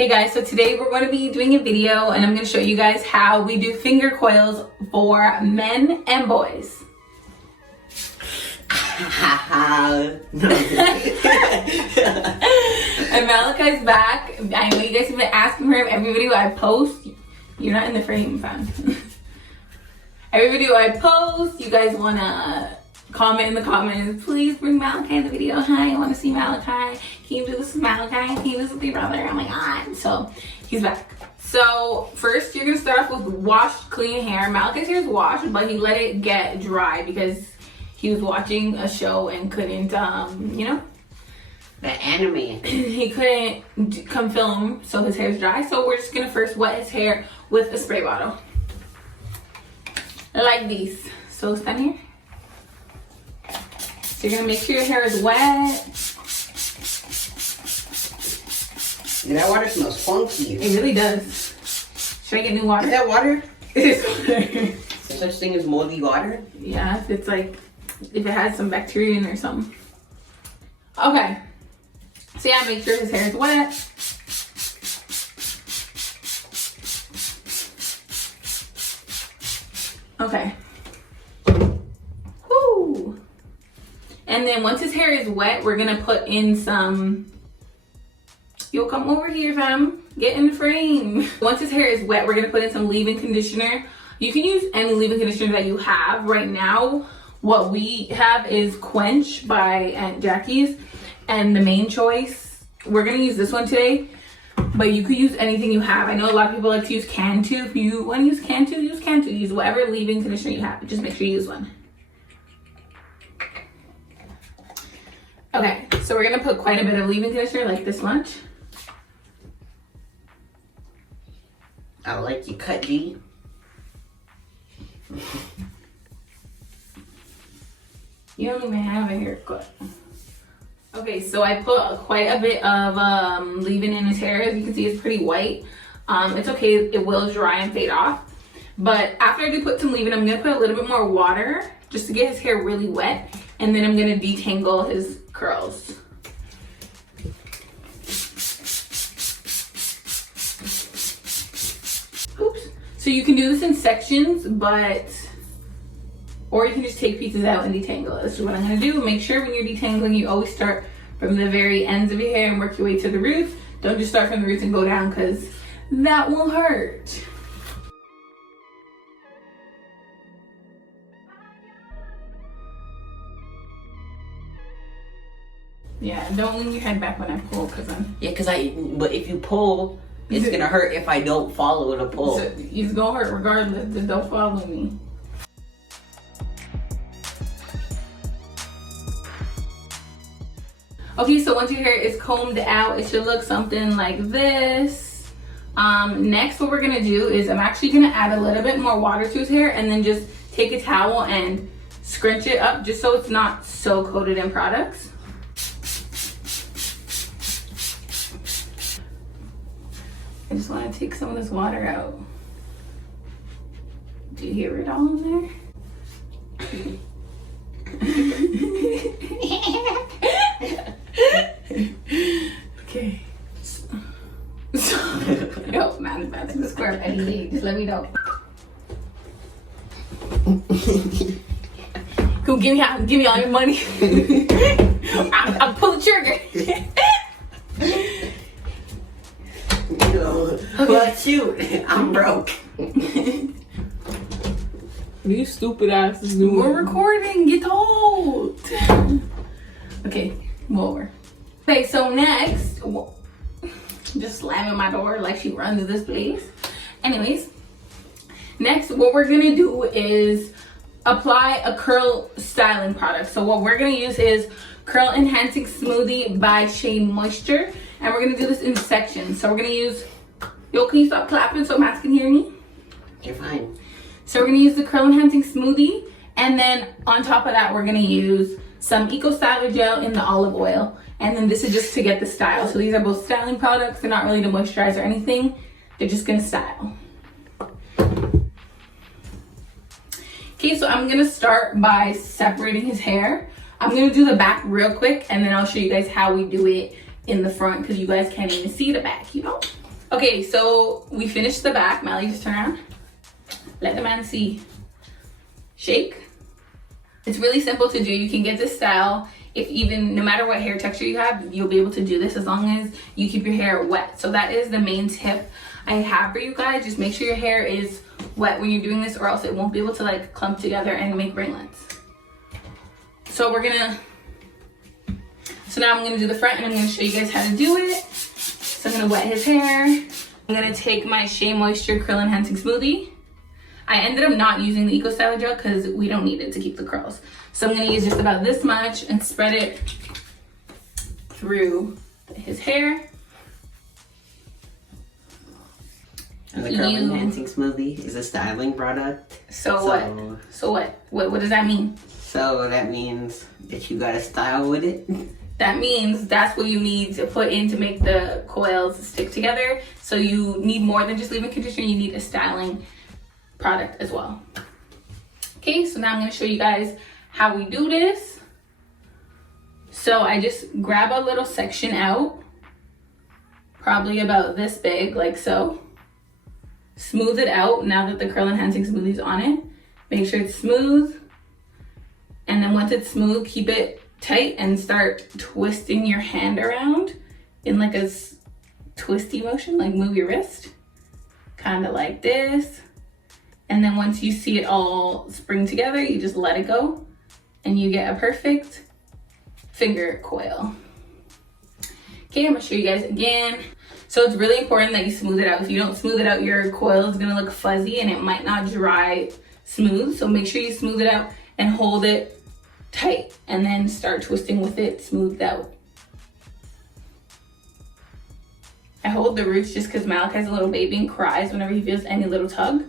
Hey guys, so today we're going to be doing a video and I'm going to show you guys how we do finger coils for men and boys. And Malakis back. I know you guys have been asking for him every video I post. You're not in the frame, fam. Every video I post, you guys want to comment in the comments, please bring Malachi in the video. Hi, I want to see Malachi. Can you do this with Malachi? Can you do this with your brother? Oh my god. So he's back. So first you're going to start off with washed clean hair. Malachi's hair is washed, but he let it get dry because he was watching a show and couldn't, you know, the anime. He couldn't come film, so his hair's dry. So we're just going to first wet his hair with a spray bottle. Like this. So stand here. So you're gonna make sure your hair is wet. That water smells funky. It really does. Should I get new water? Is that water? It is water. Is there such thing as moldy water? Yeah, if it's like, if it has some bacteria in there or something. Okay. So yeah, make sure his hair is wet. Okay. Woo. And then once his hair is wet, we're gonna put in some, you'll come over here, fam. Get in the frame. Once his hair is wet, we're gonna put in some leave-in conditioner. You can use any leave-in conditioner that you have. Right now, what we have is Quench by Aunt Jackie's. And the main choice, we're gonna use this one today, but you could use anything you have. I know a lot of people like to use Cantu. If you wanna use Cantu, use Cantu. Use whatever leave-in conditioner you have. Just make sure you use one. Okay, so we're gonna put quite a bit of leave-in conditioner, like this much. I like you cut, G. You don't even have a haircut. Okay, so I put quite a bit of leave-in in his hair. As you can see, it's pretty white. It's okay, it will dry and fade off. But after I do put some leave-in, I'm gonna put a little bit more water just to get his hair really wet. And then I'm gonna detangle his curls. Oops. So you can do this in sections, or you can just take pieces out and detangle it. This is what I'm gonna do. Make sure when you're detangling, you always start from the very ends of your hair and work your way to the roots. Don't just start from the roots and go down, because that will hurt. Yeah, don't lean your head back when I pull, but if you pull, it's gonna hurt if I don't follow the pull. So it's gonna hurt regardless, just don't follow me. Okay, so once your hair is combed out, it should look something like this. Next, what we're gonna do is I'm actually gonna add a little bit more water to his hair and then just take a towel and scrunch it up just so it's not so coated in products. I just want to take some of this water out. Do you hear it all in there? Okay. No, man, it's about to squirt anything. Just let me know. Come give me all your money. I'll pull the trigger. Well, shoot, I'm broke. You stupid asses. We're recording. Get told. Okay, move over. Okay, so next, just slamming my door like she runs this place. Anyways, next what we're gonna do is apply a curl styling product. So what we're gonna use is Curl Enhancing Smoothie by Shea Moisture, and we're gonna do this in sections. So we're gonna use, yo, can you stop clapping so Max can hear me? You're fine. So we're gonna use the Curl Enhancing Smoothie, and then on top of that, we're gonna use some Eco Styler Gel in the olive oil. And then this is just to get the style. So these are both styling products. They're not really to moisturize or anything. They're just gonna style. Okay, so I'm gonna start by separating his hair. I'm gonna do the back real quick, and then I'll show you guys how we do it in the front, because you guys can't even see the back, you know? Okay, so we finished the back. Mally, just turn around. Let the man see. Shake. It's really simple to do. You can get this style if even, no matter what hair texture you have, you'll be able to do this as long as you keep your hair wet. So that is the main tip I have for you guys. Just make sure your hair is wet when you're doing this, or else it won't be able to like clump together and make ringlets. So now I'm gonna do the front, and I'm gonna show you guys how to do it. So I'm gonna wet his hair. I'm gonna take my Shea Moisture Curl Enhancing Smoothie. I ended up not using the Eco Styler gel because we don't need it to keep the curls. So I'm gonna use just about this much and spread it through his hair. And the Curl Enhancing Smoothie is a styling product. So what? What does that mean? So that means that you gotta style with it. That means that's what you need to put in to make the coils stick together. So you need more than just leave-in conditioner, you need a styling product as well. Okay, so now I'm gonna show you guys how we do this. So I just grab a little section out, probably about this big, like so. Smooth it out now that the Curl Enhancing Smoothie is on it. Make sure it's smooth. And then once it's smooth, keep it tight and start twisting your hand around in like a twisty motion, like move your wrist, kind of like this. And then once you see it all spring together, you just let it go and you get a perfect finger coil. Okay, I'm gonna show you guys again. So it's really important that you smooth it out. If you don't smooth it out, your coil is gonna look fuzzy and it might not dry smooth. So make sure you smooth it out and hold it tight, and then start twisting with it smoothed out. I hold the roots just because Malakis is a little baby and cries whenever he feels any little tug.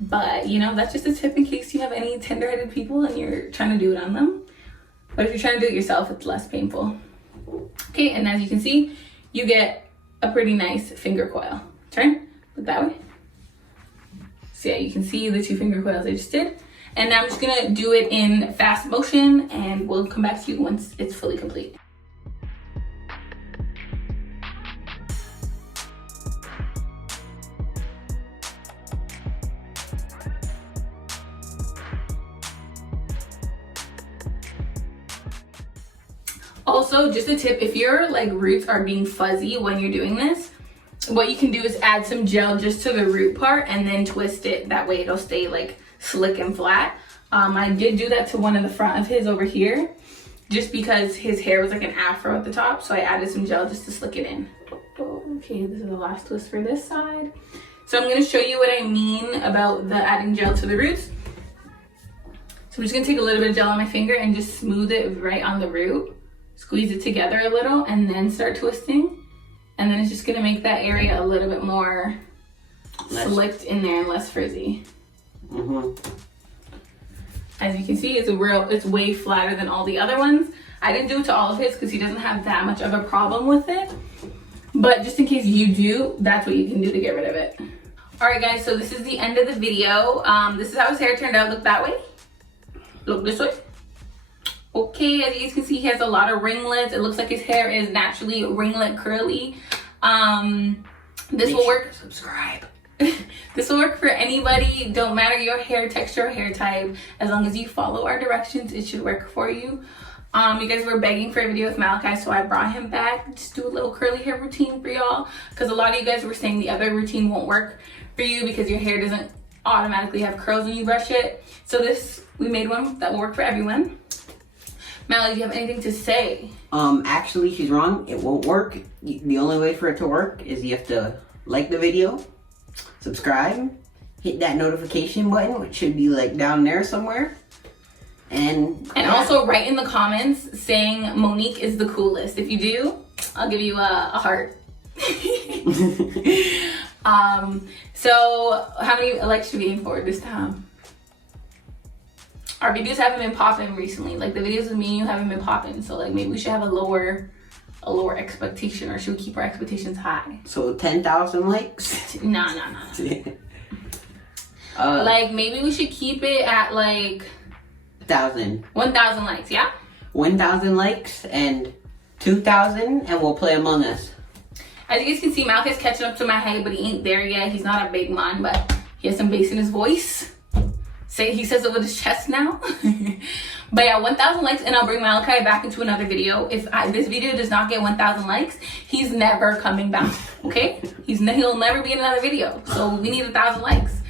But you know, that's just a tip in case you have any tender-headed people and you're trying to do it on them. But if you're trying to do it yourself, it's less painful. Okay, and as you can see, you get a pretty nice finger coil. Turn, look that way. So yeah, you can see the two finger coils I just did. And now I'm just gonna do it in fast motion, and we'll come back to you once it's fully complete. Also, just a tip, if your like roots are being fuzzy when you're doing this, what you can do is add some gel just to the root part and then twist it. That way it'll stay like slick and flat. I did do that to one in the front of his over here, just because his hair was like an afro at the top, so I added some gel just to slick it in. Okay, this is the last twist for this side. So I'm going to show you what I mean about the adding gel to the roots. So I'm just going to take a little bit of gel on my finger and just smooth it right on the root, squeeze it together a little, and then start twisting. And then it's just going to make that area a little bit more slicked in there and less frizzy. As you can see, it's way flatter than all the other ones. I didn't do it to all of his because he doesn't have that much of a problem with it. But just in case you do, that's what you can do to get rid of it. All right, guys, so this is the end of the video. This is how his hair turned out. Look that way. Look this way. Okay, as you guys can see, he has a lot of ringlets. It looks like his hair is naturally ringlet curly. This will work. Subscribe. This will work for anybody, don't matter your hair texture or hair type. As long as you follow our directions, it should work for you. You guys were begging for a video with Malakis, so I brought him back. Just do a little curly hair routine for y'all, because a lot of you guys were saying the other routine won't work for you because your hair doesn't automatically have curls when you brush it. So we made one that will work for everyone. Malakis, do you have anything to say? Actually, she's wrong. It won't work. The only way for it to work is you have to like the video, subscribe, hit that notification button, which should be like down there somewhere. And also write in the comments saying Monique is the coolest. If you do, I'll give you a heart. So how many likes should we aim for this time? Our videos haven't been popping recently. Like the videos with me and you haven't been popping. So like maybe we should have a lower expectation, or should we keep our expectations high? So 10,000 likes? No. Like maybe we should keep it at like 1,000 likes, yeah? 1,000 likes and 2,000 and we'll play Among Us. As you guys can see, Malakis catching up to my height, but he ain't there yet. He's not a big man, but he has some bass in his voice. He says it with his chest now. But yeah, 1,000 likes and I'll bring Malachi back into another video. If this video does not get 1,000 likes, he's never coming back, okay? He'll never be in another video. So we need 1,000 likes.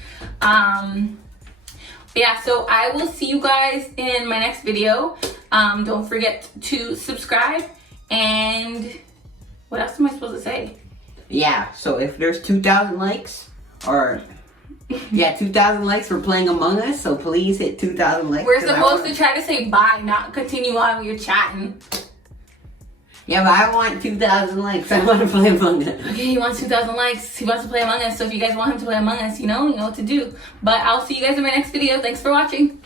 Yeah, so I will see you guys in my next video. Don't forget to subscribe. And what else am I supposed to say? Yeah, so if there's 2,000 likes, or yeah, 2,000 likes for playing Among Us, so please hit 2,000 likes. We're supposed to try to say bye, not continue on with your chatting. Yeah, but I want 2,000 likes. I want to play Among Us. Okay, he wants 2,000 likes. He wants to play Among Us. So if you guys want him to play Among Us, you know what to do. But I'll see you guys in my next video. Thanks for watching.